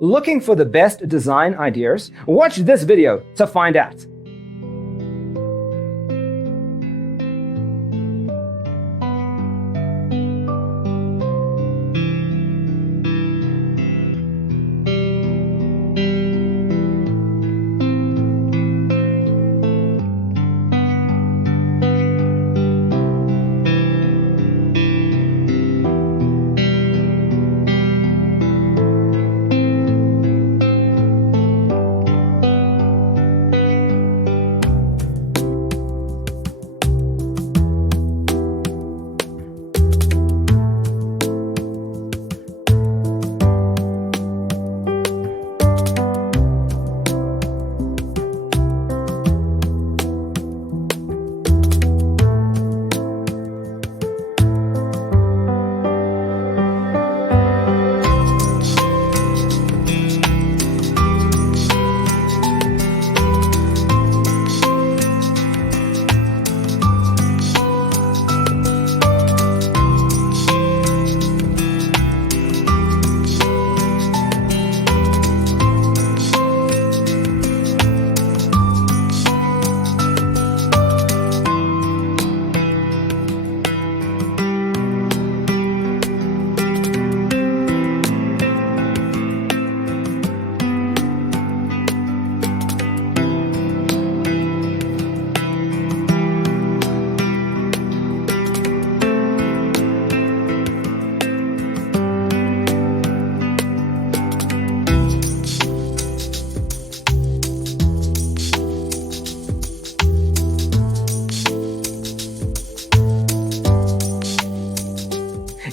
Looking for the best design ideas? Watch this video to find out.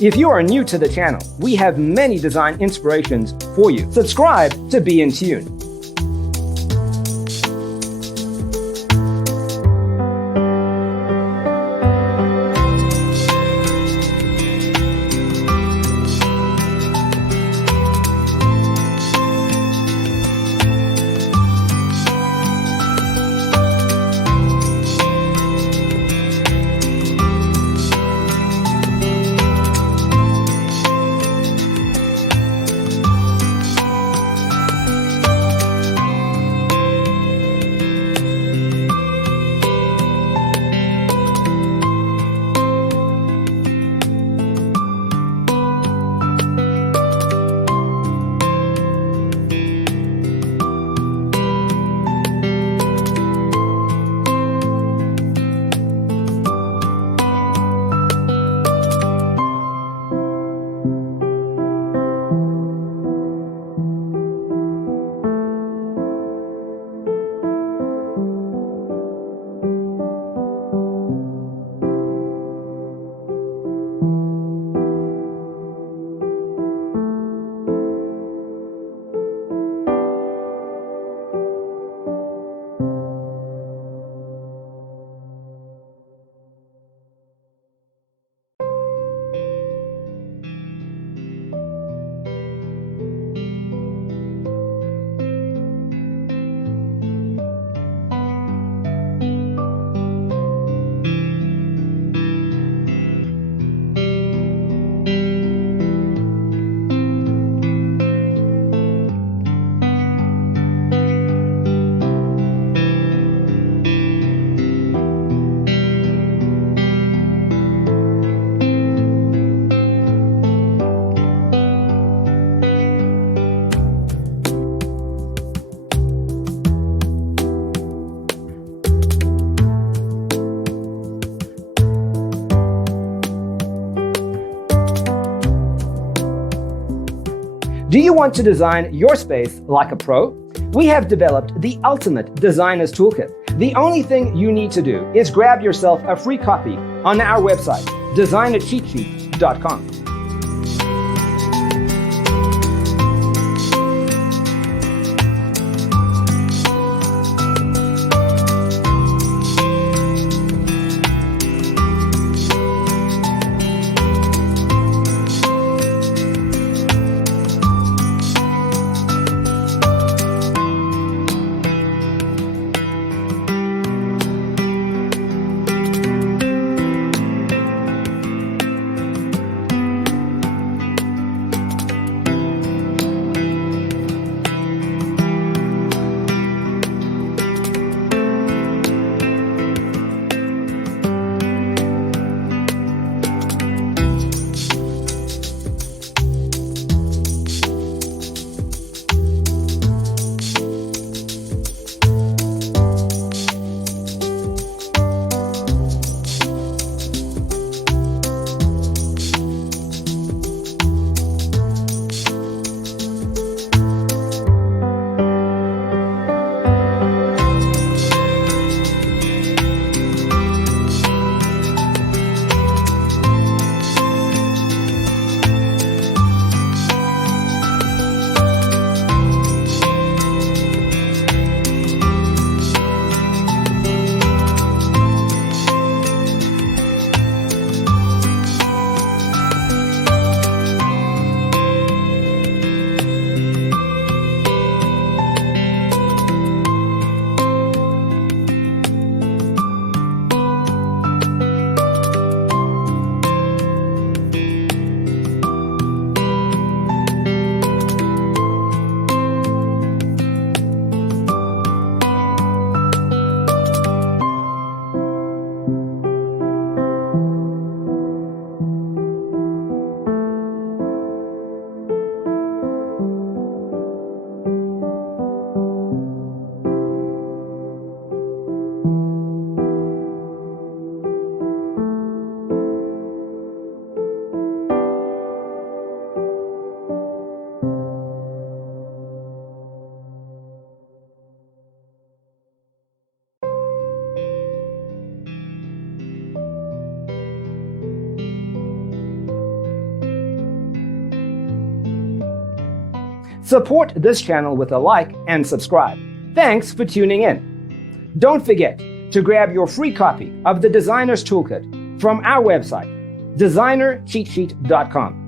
If you are new to the channel, we have many design inspirations for you. Subscribe to be in tune. Do you want to design your space like a pro? We have developed the ultimate designer's toolkit. The only thing you need to do is grab yourself a free copy on our website, designercheatsheet.com. Support this channel with a like and subscribe. Thanks for tuning in. Don't forget to grab your free copy of the Designer's Toolkit from our website, designercheatsheet.com.